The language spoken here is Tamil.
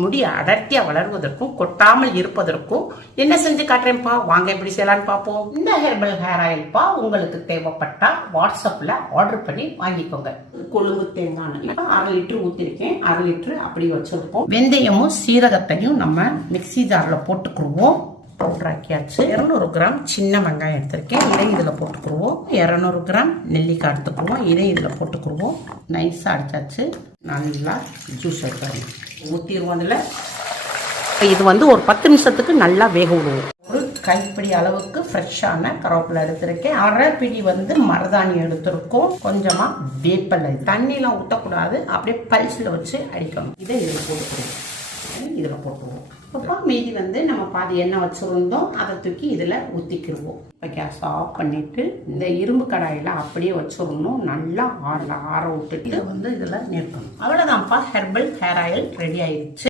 முடி அடர்த்தியா வளர்வதற்கும் கொட்டாமல் இருப்பதற்கும் என்ன செஞ்சு காட்டுறேன்ப்பா, வாங்க எப்படி செய்யலான்னு பார்ப்போம். இந்த ஹெர்பல் ஹேர் ஆயில்ப்பா உங்களுக்கு தேவைப்பட்டா வாட்ஸ்அப்ல ஆர்டர் பண்ணி வாங்கிக்கோங்க. கொழும்பு தேங்காய் எண்ணெய் 1/2 லிட்டர் ஊத்திருக்கேன். 1/2 லிட்டர் அப்படி வச்சிருப்போம். வெந்தயமும் சீரகத்தையும் நம்ம மிக்சி ஜார்ல போட்டுக்குருவோம். பவுடர் ஆக்கியாச்சு. 200 கிராம் சின்ன வெங்காயம் எடுத்திருக்கேன். இதை இதில் போட்டுக்குருவோம். 200 கிராம் நெல்லிக்காய் எடுத்துக்குருவோம். இதை இதில் போட்டுக்குருவோம். நைஸாக அடிச்சாச்சு. நல்லா ஜூஸ் எடுத்துருவோம். ஊற்றிடுவோம். அதில் இது ஒரு 10 நிமிஷத்துக்கு நல்லா வேக விடுவோம். ஒரு கைப்பிடி அளவுக்கு ஃப்ரெஷ்ஷான கருவேப்பிலை எடுத்திருக்கேன். 1/2 பிடி மருதாணி எடுத்திருக்கோம். கொஞ்சமாக வேப்பலை. தண்ணியெலாம் ஊற்றக்கூடாது, அப்படியே பல்ஸில் வச்சு அடிக்கணும். இதை இதில் போட்டுக்குருவோம். இதில் போட்டுருவோம். அப்போ மீதி நம்ம பாதி எண்ணெய் வச்சுருந்தோம், அதை தூக்கி இதில் ஊற்றிக்கிடுவோம். இப்போ கேஸ் ஆஃப் பண்ணிவிட்டு இந்த இரும்பு கடாயில் அப்படியே வச்சுருந்தோம். நல்லா ஆற விட்டுட்டு இதை இதில் நிறுத்தணும். அவ்வளோதான்ப்பா, ஹெர்பல் ஹேர் ஆயில் ரெடி ஆயிடுச்சு.